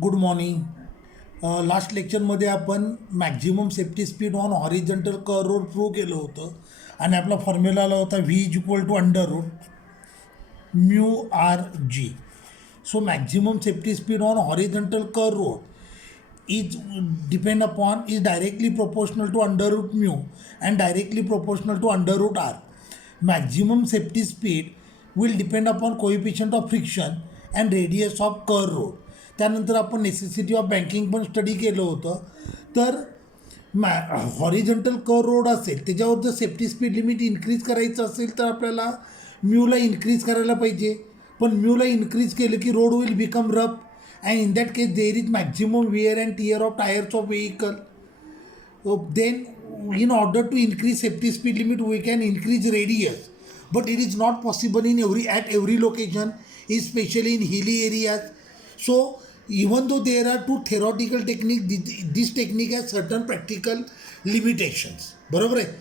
Good morning. Last लेक्चरमध्ये आपण maximum safety speed on horizontal curve road prove केलं होतं आणि आपला फॉर्म्युला आला होता V is equal to under root mu R G. So maximum safety speed on horizontal curve road is directly proportional to under root mu and directly proportional to under root r. Maximum safety speed will depend upon coefficient of friction and radius of curve road. त्यानंतर आपण necessity of banking पण study केलं होतं. तर horizontal curve road असेल त्याच्यावर जर safety speed limit increase करायचं असेल तर आपल्याला म्यूला इन्क्रीज करायला पाहिजे. पण म्यूला इन्क्रीज केलं की road will become rough and in that case there is maximum wear and tear of tires of vehicle. Then in order to increase safety speed limit we can increase radius, but it is not possible at every location, especially in hilly areas. So even though there are two theoretical techniques, this technique has certain practical limitations. बरोबर आहे.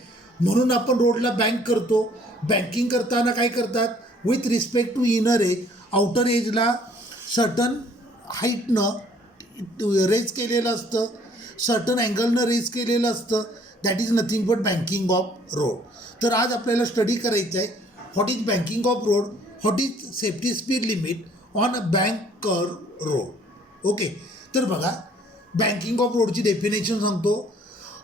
म्हणून आपण रोडला bank करतो. Banking करताना काय करतात, with respect to inner edge outer एजला सर्टन हाईटनं रेज केलेलं असतं, सर्टन अँगलनं रेज केलेलं असतं. That is nothing but banking of road. तर आज आपल्याला स्टडी करायचं आहे what is banking of road, what is safety speed limit on a bank curve road. Okay, तर बघा बँकिंग ऑफ रोडची डेफिनेशन सांगतो.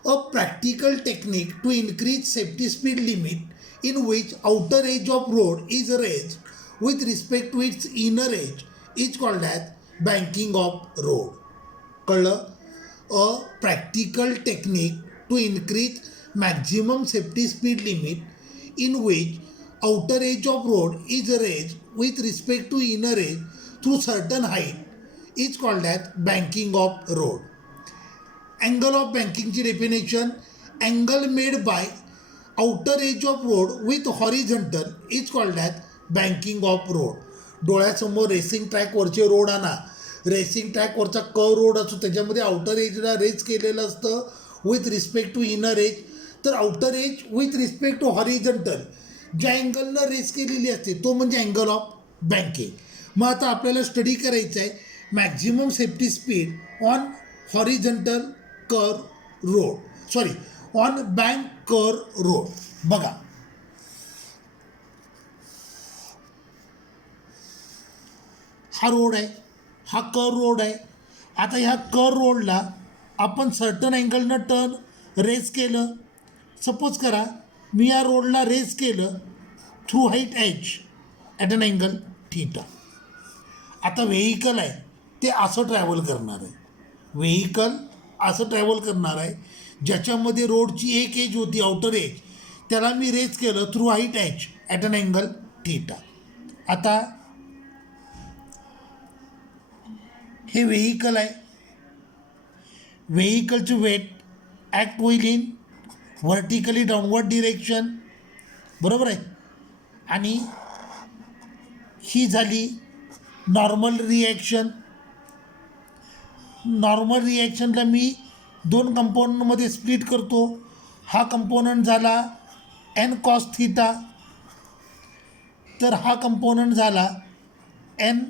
A practical technique to increase safety speed limit in which outer edge of road is raise with respect to its inner edge is called as banking of road. कळलं. A practical technique to increase maximum safety speed limit in which outer edge of road is raise with respect to inner edge through certain height is called as banking of road. Angle of बँकिंगची definition, angle made by outer edge of road with horizontal is called as banking of road. डोळ्यासमोर racing ट्रॅकवरचे road आणा, racing ट्रॅकवरचा curve road असतो त्याच्यामध्ये outer एजला raise केलेलं असतं with respect to inner edge. तर outer edge with respect to horizontal ज्या अँगलनं रेज केलेली असते तो म्हणजे अँगल ऑफ बँकिंग. मग आता आपल्याला स्टडी करायचं आहे maximum safety speed on horizontal curve road, on bank curve road. बघा हा रोड आहे, हा कर्व रोड आहे. आता ह्या कर्व रोडला आपण सर्टन अँगलनं टर्न रेस केलं. सपोज करा मी या रोडला रेस केलं through height h at an angle theta. आता व्हेइकल आहे ते असं ट्रॅव्हल करणार आहे, व्हेइकल असं ट्रॅव्हल करणार आहे ज्याच्यामध्ये रोडची एक एज होती आउटर एज, त्याला मी रेस केलं through height h at an angle theta. आता हे व्हेइकल आहे, व्हेइकलचं वेट ॲक्ट होईल इन व्हर्टिकली डाऊनवर्ड डिरेक्शन. बरोबर आहे. आणि ही झाली नॉर्मल रिॲक्शन. नॉर्मल रिॲक्शनला मी दोन कंपोनंटमध्ये स्प्लिट करतो. हा कंपोनंट झाला एन कॉस थीटा, तर हा कंपोनंट झाला N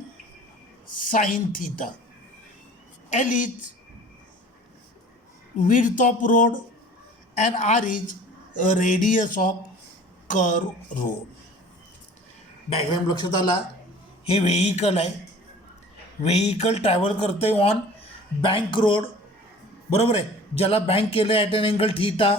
sine theta. L is width of road and R is radius of curve road. Diagram लक्षात आला. हे व्हेइकल आहे, व्हेइकल ट्रॅव्हल करतं आहे ऑन बँक रोड. बरोबर आहे. ज्याला बँक केलं at an angle theta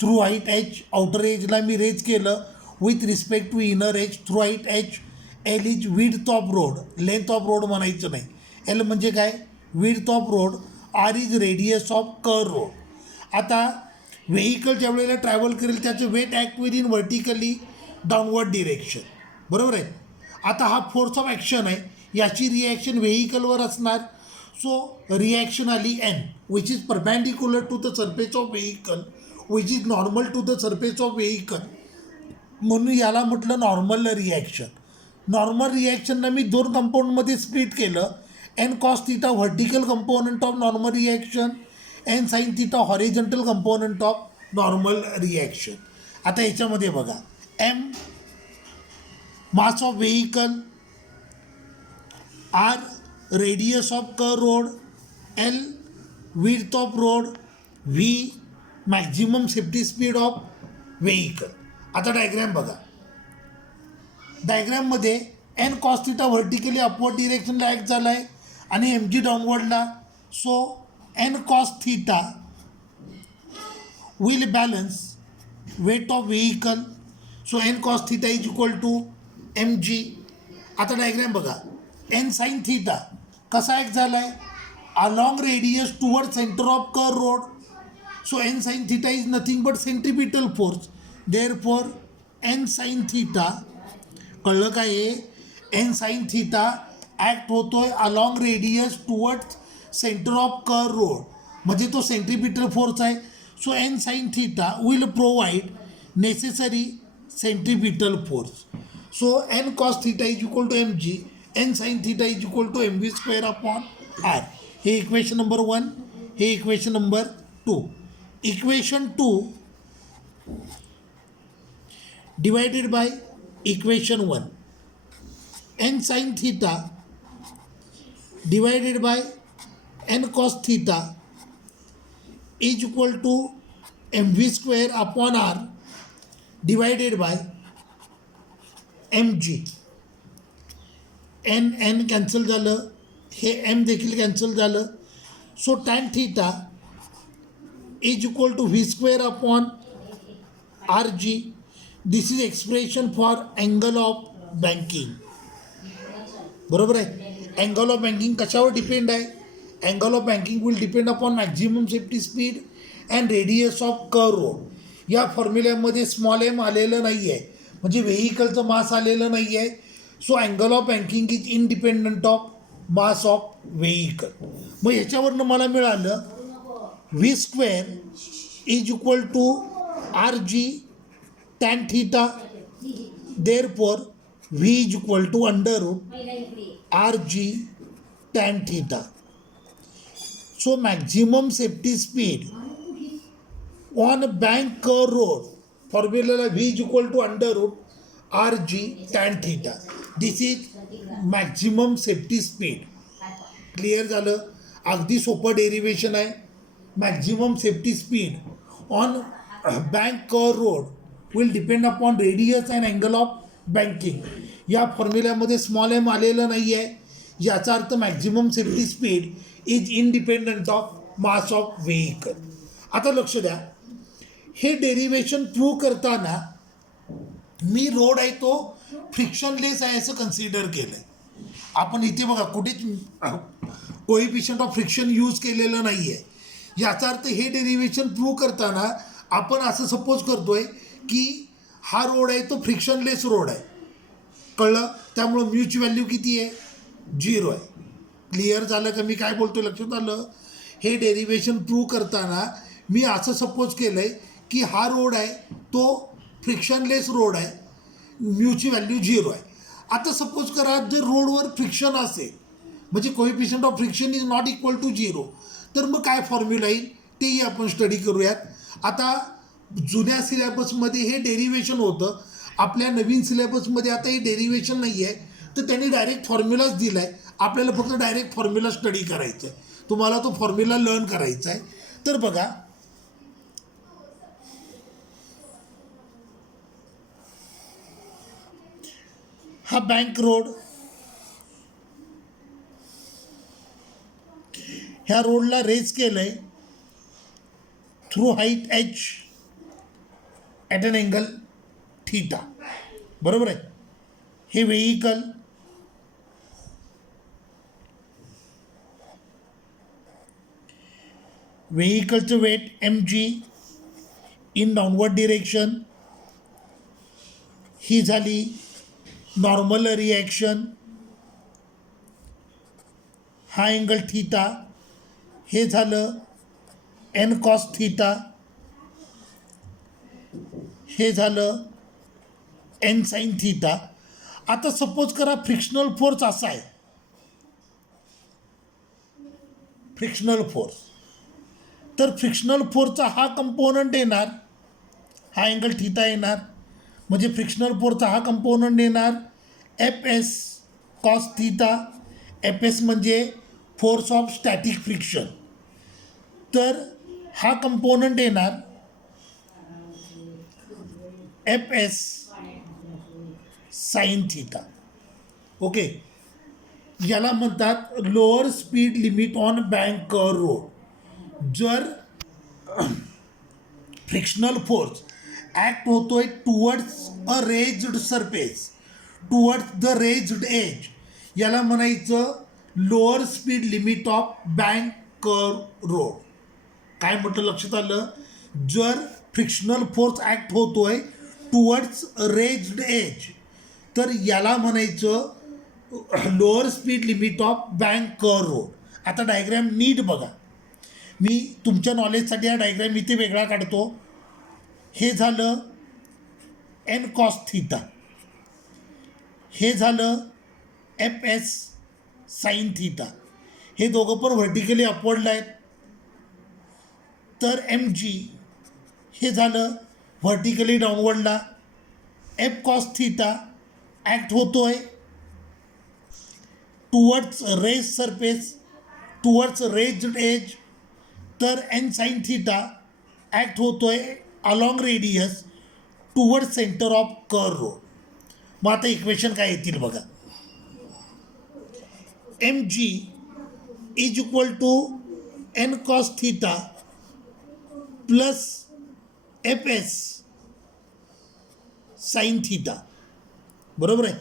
through height h. Outer एजला मी रेज केलं with respect to inner edge through height h. L is width of road, length of road म्हणायचं नाही. एल म्हणजे काय, width of road. R is radius of curve road. आता vehicle ज्या वेळेला ट्रॅव्हल करेल त्याचं weight act will in vertically downward direction. बरोबर आहे. आता हा फोर्स ऑफ ॲक्शन आहे, याची रिॲक्शन व्हेइकलवर असणार. सो रिॲक्शन आली N which is perpendicular to the surface of vehicle which is normal to the surface of vehicle, म्हणून याला म्हटलं नॉर्मल रिॲक्शन. नॉर्मल रिॲक्शनला मी दोन कंपाऊंडमध्ये स्प्लिट केलं. N cos theta vertical component of normal reaction, N sine theta horizontal component of normal reaction. आता याच्यामध्ये बघा M mass of vehicle, R radius of curve road, L width of road, V maximum safety speed of vehicle. आता diagram बघा. डायग्रॅममध्ये N cos theta vertically upward डिरेक्शनला act झाला आहे आणि एम जी डाऊनवर्डला. So N cos theta will balance weight of vehicle. So N cos theta is equal to M G. आता diagram बघा. एन साइन थिटा कसा ॲक्ट झाला आहे? Along radius toward centre of curve road. So N sine theta is nothing but centripetal force. Therefore N sine theta, कळलं काय आहे? N sine theta act होतोय along radius toward centre of curve road, म्हणजे तो centripetal force आहे. So N sine theta will provide necessary centripetal force. So N cos theta is equal to M G, N sine theta is equal to M V square upon R. हे equation number 1, हे equation number 2. Equation 2 divided by equation 1, n sin theta divided by n cos theta is equal to mv square upon r divided by mg. n cancel झालं, हे m देखील cancel झालं. So tan theta is equal to v square upon rg. This is expression for angle of banking. बरोबर आहे. Angle of banking कशावर depend आहे? Angle of banking will depend upon maximum safety speed and radius of curve road. या फॉर्म्युल्यामध्ये small M आलेलं नाही आहे, म्हणजे व्हेइकलचं मास आलेलं नाही आहे. So angle of banking is independent of mass of vehicle. मग ह्याच्यावरनं मला मिळालं V square is equal to R G tan theta. Therefore V is equal to under root RG tan theta. So maximum safety speed on bank curve road, formula V is equal to under root RG tan theta. This is maximum safety speed. Clear झालं? अगदी सोपं derivation आहे. Maximum safety speed on bank curve road will depend upon radius and angle of banking. या फॉर्म्युल्यामध्ये small M आलेलं नाही आहे, याचा अर्थ maximum safety speed is independent of mass of vehicle. आता लक्ष द्या, हे डेरिवेशन प्रूव्ह करताना मी रोड आहे तो फ्रिक्शनलेस आहे असं कन्सिडर केलं आहे. आपण इथे बघा कुठेच कोएफिशियंट ऑफ फ्रिक्शन यूज केलेलं नाही आहे. याचा अर्थ हे डेरिवेशन प्रूव्ह करताना आपण असं सपोज करतोय की हा रोड आहे तो फ्रिक्शनलेस रोड आहे. कळलं? त्यामुळं म्यूची व्हॅल्यू किती आहे? 0 आहे. क्लिअर झालं का मी काय बोलतोय? लक्षात आलं? हे डेरिवेशन प्रूव्ह करताना मी असं सपोज केलं आहे की हा रोड आहे तो फ्रिक्शनलेस रोड आहे, म्यूची व्हॅल्यू 0 आहे. आता सपोज करा जर रोडवर फ्रिक्शन असेल, म्हणजे coefficient of friction is not equal to 0, तर मग काय फॉर्म्युला येईल तेही आपण स्टडी करूयात. आता जुन्या सिलेबसमध्ये हे डेरिवेशन होतं, आपल्या नवीन सिलेबसमध्ये आता हे डेरिवेशन नाही आहे, तर त्यांनी डायरेक्ट फॉर्म्युलाच दिला आहे. आपल्याला फक्त डायरेक्ट फॉर्म्युला स्टडी करायचं आहे, तुम्हाला तो फॉर्म्युला लर्न करायचा आहे. तर बघा, हा बँक रोड, ह्या रोडला रेज केलं आहे through height H at an angle theta. बरोबर आहे. हे व्हेइकल व्हेइकलचं weight M G in downward direction. ही झाली नॉर्मल रिॲक्शन. हा अँगल थीटा, हे झालं एन कॉस थीटा, हे झालं एन साइन थीटा. आता सपोज करा फ्रिक्शनल फोर्स असा आहे, फ्रिक्शनल फोर्स, तर फ्रिक्शनल फोर्सचा हा कंपोनंट येणार, हा अँगल थीटा येणार, म्हणजे फ्रिक्शनल फोर्सचा हा कंपोनंट येणार F S cos theta F S म्हणजे फोर्स ऑफ स्टॅटिक फ्रिक्शन. तर हा कंपोनंट येणार F S sine theta. Okay, याला म्हणतात lower speed limit on bank curve road. जर फ्रिक्शनल फोर्स ॲक्ट होतोय towards a raised surface, towards the raised edge, याला म्हणायचं lower speed limit of bank curve road. काय म्हटलं लक्षात आलं? जर फ्रिक्शनल फोर्स ॲक्ट होतोय टुवर्ड्स रेज्ड एज, तर याला म्हणायचं lower speed limit of bank curve road. आता डायग्रॅम नीट बघा, मी तुमच्या नॉलेजसाठी हा डायग्रॅम इथे वेगळा काढतो. हे झालं एन कॉस थिटा, हे झालं एफ एस साइन थिटा. हे दोघं पण व्हर्टिकली अपवर्डला आहेत. तर एम जी हे झालं व्हर्टिकली डाऊनवर्डला. एफ कॉस थिटा ॲक्ट होतोय towards raise surface, towards raised edge. तर एन साइन थिटा ॲक्ट होतोय along radius towards centre of curve road. मग आता इक्वेशन काय येतील बघा. M G is equal to N cos theta plus F S sine theta. बरोबर आहे.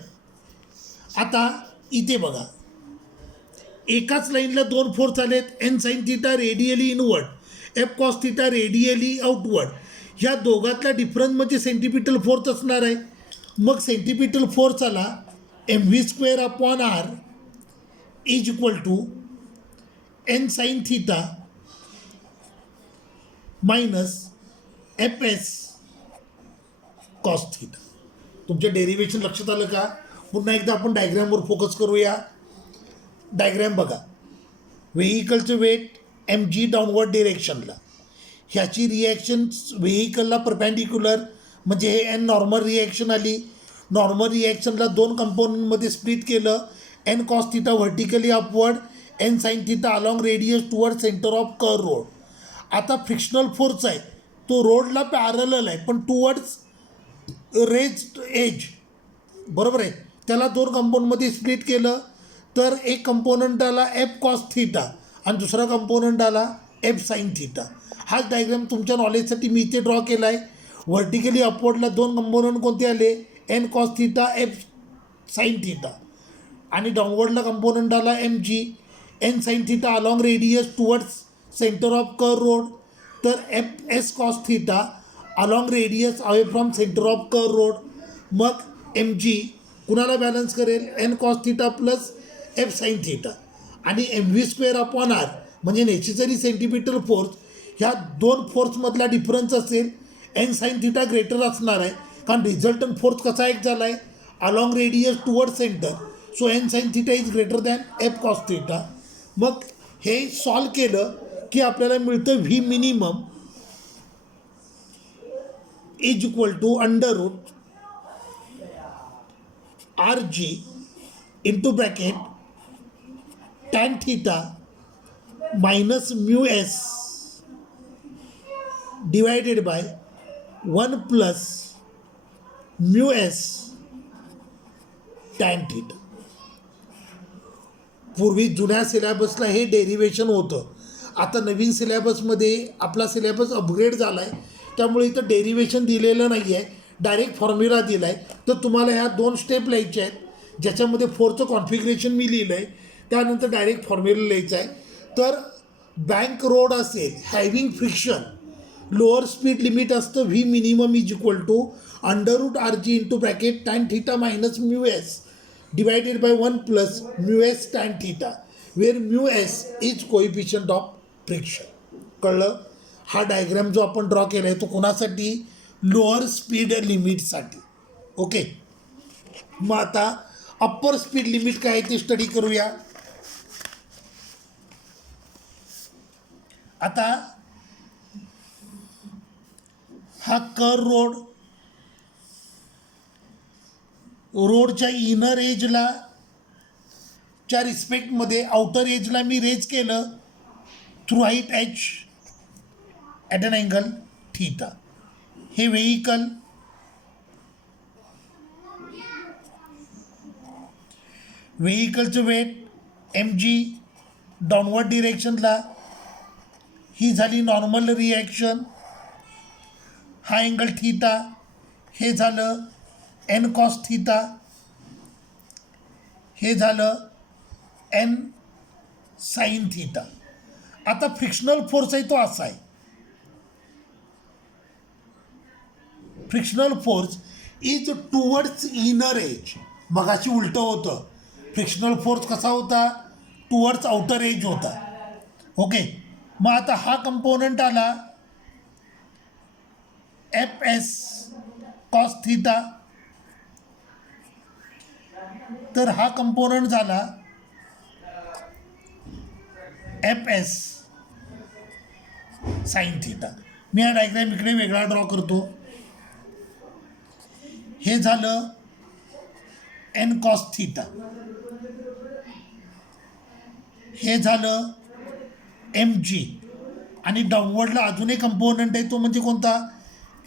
आता इथे बघा, एकाच लाईनला दोन फोर्स आलेत. N sine theta radially inward, F cos theta radially outward. ह्या दोघातला डिफरन्स म्हणजे सेंटीपिटल फोर्स असणार आहे. मग सेंटीपिटल फोर्स आला M V square upon R is equal to N sine theta minus F S cos theta. तुमच्या derivation लक्षात आलं का? पुन्हा एकदा आपण डायग्रॅमवर फोकस करूया. डायग्रॅम बघा, व्हेइकलचं वेट एम जी डाऊनवर्ड डिरेक्शनला, ह्याची रिॲक्शन व्हेइकलला परपॅन्डिक्युलर म्हणजे हे एन नॉर्मल रिॲक्शन आली. नॉर्मल रिॲक्शनला दोन कंपोनंटमध्ये स्प्लिट केलं. N cos theta vertically upward, N sine theta along radius toward centre of curve road. आता फ्रिक्शनल फोर्स आहे तो रोडला पॅरलल आहे पण टुवर्ड्स रेज्ड एज. बरोबर आहे. त्याला दोन कंपोनंटमध्ये स्प्लिट केलं. तर एक कंपोनंट आला एफ कॉस थिटा आणि दुसरा कंपोनंट आला एफ साइन थिटा. हाच डायग्राम तुमच्या नॉलेजसाठी मी इथे ड्रॉ केला आहे. व्हर्टिकली अपवर्डला दोन कंपोनंट कोणते आले? N cos theta F sine theta. आणि डाऊनवर्डला कंपोनंट आला M G N sine theta along radius towards centre of curve road. तर F S cos theta along radius away from centre of curve road. मग M G कुणाला balance करेल? N cos theta plus F sine theta. आणि M V square upon R म्हणजे necessary centimetre force, ह्या दोन फोर्समधला difference असेल. N sine theta greater असणार आहे कारण रिझल्टंट फोर्स कसा एक झाला आहे along radius toward centre. So N sine theta is greater than F cos theta. मग हे सॉल्व केलं की आपल्याला मिळतं V minimum is equal to under root R G into bracket tan theta minus mu S divided by 1 plus mu S tan theta. पूर्वी जुन्या सिलेबसला हे derivation होतं. आता नवीन सिलेबसमध्ये आपला सिलेबस अपग्रेड झाला आहे त्यामुळे इथं डेरिवेशन दिलेलं नाही आहे, डायरेक्ट फॉर्म्युला दिला आहे. तर तुम्हाला ह्या दोन स्टेप लिहायच्या आहेत ज्याच्यामध्ये फोरचं कॉन्फिगरेशन मी लिहिलं आहे. त्यानंतर डायरेक्ट फॉर्म्युला लिहायचा आहे. तर बँक रोड असेल having friction, lower speed limit असतं V minimum is equal to under root R G into bracket tan theta minus mu S divided by 1 plus mu S tan theta where mu S is coefficient of friction. कळलं? हा diagram जो आपण draw केला आहे तो कोणासाठी? Lower speed लिमिटसाठी. Okay, मग आता अप्पर स्पीड लिमिट काय आहे ते स्टडी करूया. आता हा कर्व रोड, रोडच्या इनर एजला च्या रिस्पेक्टमध्ये आउटर एजला मी रेज केलं through height H at an angle theta. हे व्हेइकलचं वेट mg डाऊनवर्ड डिरेक्शनला, ही झाली नॉर्मल रिॲक्शन. हा अँगल थीटा, हे झालं एन कॉस थीटा, हे झालं एन साइन थीटा. आता फ्रिक्शनल फोर्स आहे तो असा आहे, frictional force is towards inner edge. मगाशी उलटं होतं, फ्रिक्शनल फोर्स कसा होता, टुवर्ड्स आउटर एज होता. ओके, मग आता हा कंपोनंट आला एफ एस कॉस थीटा, तर हा कंपोनंट झाला एफ एस साइन थीटा. मी हा डायग्राम इकडे वेगळा ड्रॉ करतो. हे झालं एन कॉस थीटा, हे झालं एम जी, आणि डाऊनवर्डला अजून एक कंपोनंट आहे, तो म्हणजे कोणता,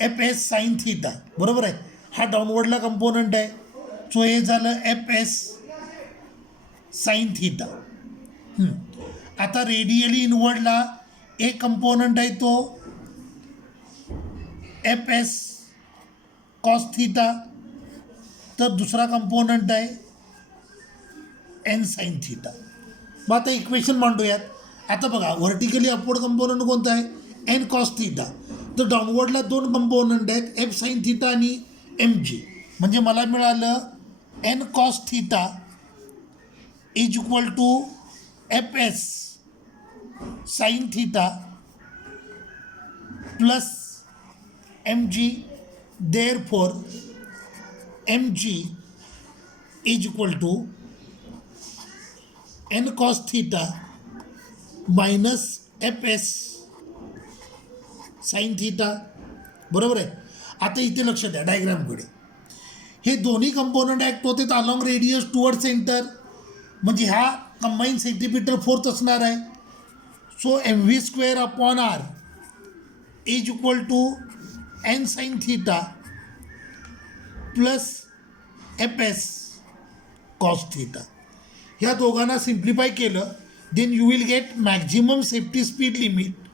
एफ एस साइन थीटा. बरोबर आहे, हा डाऊनवर्डला कंपोनंट आहे. सो हे झालं एफ एस साइन थीटा. आता रेडियली इनवर्डला एक कंपोनंट आहे, तो एफ एस कॉस थीटा, तर दुसरा कंपोनंट आहे एन साइन थीटा. मग आता इक्वेशन मांडूयात. आता बघा, व्हर्टिकली अपवर्ड कंपोनंट कोणता आहे, एन कॉस थीटा. तर डाऊनवर्डला दोन कंपोनंट आहेत, एफ साइन थीटा आणि एम जी. म्हणजे मला मिळालं N cos theta is equal to F S sine theta plus M G. Therefore M G is equal to N cos theta minus F S sine theta. बरोबर आहे. आता इथे लक्ष द्या डायग्रामकडे. हे दोन्ही कंपोनंट ॲक्ट होते अलॉंग रेडियस टुवर्ड सेंटर, म्हणजे हा कंबाईन सेंट्रिपिटल फोर्स असणार आहे. So M V square upon R is equal to N sine theta plus F S cos theta. ह्या दोघांना सिम्प्लिफाय केलं, then you will get maximum safety speed limit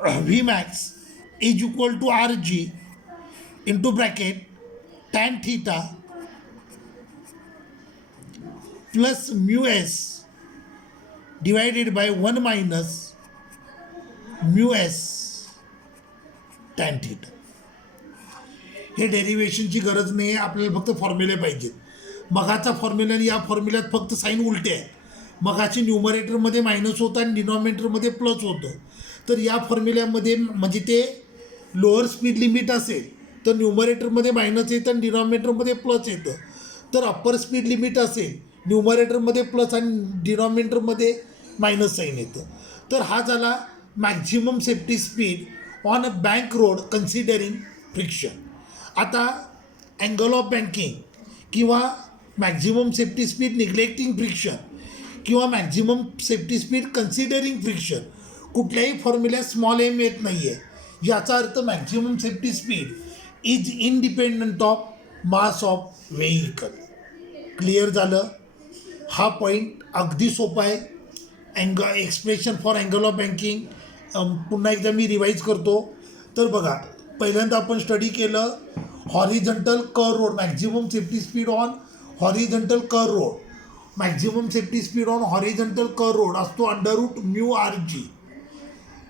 V max is equal to R G into bracket tan theta plus mu S divided by 1 minus mu S tan theta. हे डेरिवेशनची गरज नाही आहे, आपल्याला फक्त फॉर्म्युले पाहिजेत. मगाचा फॉर्म्युला आणि या फॉर्म्युल्यात फक्त साईन उलटे आहे. मगाची न्यूमरेटरमध्ये मायनस होतं आणि डिनॉमिनेटरमध्ये प्लस होतं. तर या फॉर्म्युल्यामध्ये म्हणजे ते लोअर स्पीड लिमिट असेल तर न्यूमरेटरमध्ये मायनस येतं आणि डिनॉमिनेटरमध्ये प्लस येतं. तर अप्पर स्पीड लिमिट असेल न्यूमरेटरमध्ये प्लस आणि डिनॉमिनेटरमध्ये मायनस साईन येतं. तर हा झाला maximum safety speed on a bank road considering friction. आता अँगल ऑफ बँकिंग किंवा maximum safety speed neglecting friction किंवा maximum safety speed considering friction, कुठल्याही फॉर्म्युल्यात स्मॉल एम येत नाही आहे. याचा अर्थ maximum safety speed is independent of mass of vehicle. Clear झालं. हा पॉईंट अगदी सोपा आहे. Expression for angle of banking पुन्हा एकदा मी रिवाईज करतो. तर बघा, पहिल्यांदा आपण स्टडी केलं horizontal curve road, maximum safety speed on horizontal curve road. Maximum safety speed on horizontal curve road असतो under root mu R G.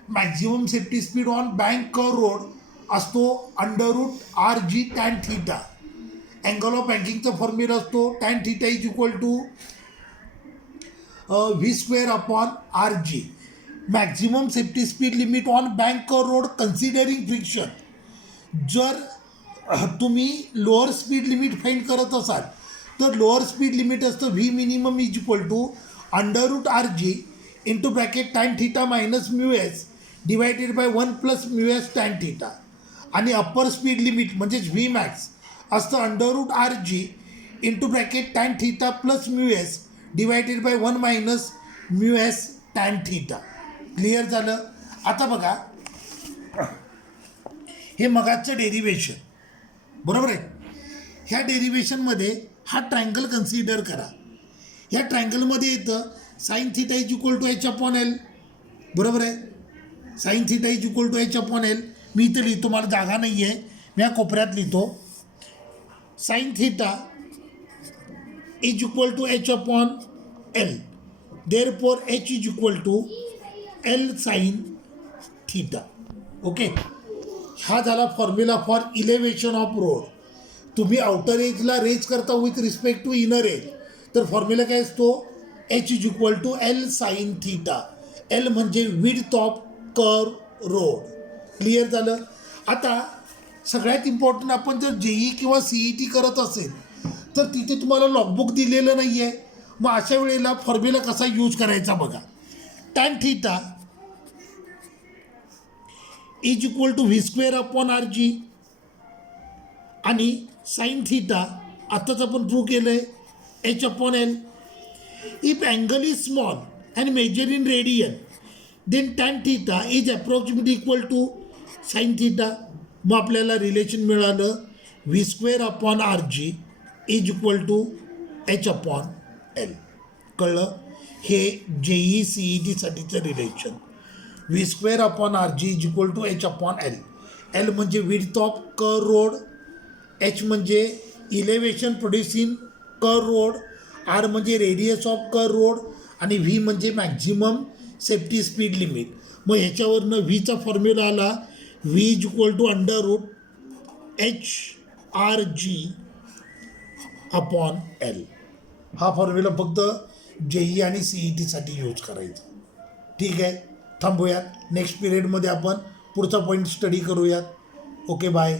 Maximum safety speed on bank curve road असतो under root R G tan theta. Angle of बँकिंगचा formula असतो tan theta is equal to V square upon R G. Maximum safety speed limit on bank curve road considering friction. जर तुम्ही lower speed limit find करत असाल तर lower speed limit असतं V minimum is equal to under root R G into bracket tan theta minus mu S divided by 1 plus mu S tan theta. आणि upper speed limit म्हणजेच V max असतं under root R G into bracket tan theta plus mu S divided by 1 minus mu S tan theta. Clear झालं. आता बघा हे मगाचं derivation बरोबर आहे. ह्या डेरिवेशनमध्ये हा ट्रायंगल कन्सिडर करा. ह्या ट्रायंगलमध्ये येतं sine theta is equal to H upon L. बरोबर आहे. Sine theta is equal to H upon L. मी इथं लिहितो, मला जागा नाही आहे, मी या कोपऱ्यात लिहितो. Sine theta is equal to H upon L. Therefore H is equal to L sine theta. Okay. हा झाला formula for elevation of road. तुम्ही आउटर एजला रेज करता with respect to inner edge, तर फॉर्म्युला काय असतो, H is equal to L sine theta. L म्हणजे width of curve road. Clear झालं. आता सगळ्यात इम्पॉर्टंट, आपण जर जेई किंवा सीईटी करत असेल तर तिथे तुम्हाला लॉगबुक दिलेलं नाही आहे. मग अशा वेळेला फॉर्म्युला कसा यूज करायचा बघा. Tan theta is equal to V square upon R G आणि साईन थीटा आत्ताच आपण प्रूव्ह केलं आहे H upon L. If angle is small and measure in radian then tan theta is approximately equal to sine theta. मग आपल्याला relation मिळालं V square upon R G is equal to H upon L. कळलं. हे JEE C E टीसाठीचं relation. V square upon R G is equal to H upon L. L म्हणजे width of curve road, H म्हणजे elevation produce in curve road, R म्हणजे radius of curve road आणि V म्हणजे maximum safety speed limit. मग ह्याच्यावरनं व्हीचा formula आला V is equal to under root H R G upon L. हा formula फक्त जेई आणि सी ई टीसाठी यूज करायचा. ठीक आहे. थांबूयात. नेक्स्ट पिरियडमध्ये आपण पुढचा पॉईंट स्टडी करूयात. Okay bye.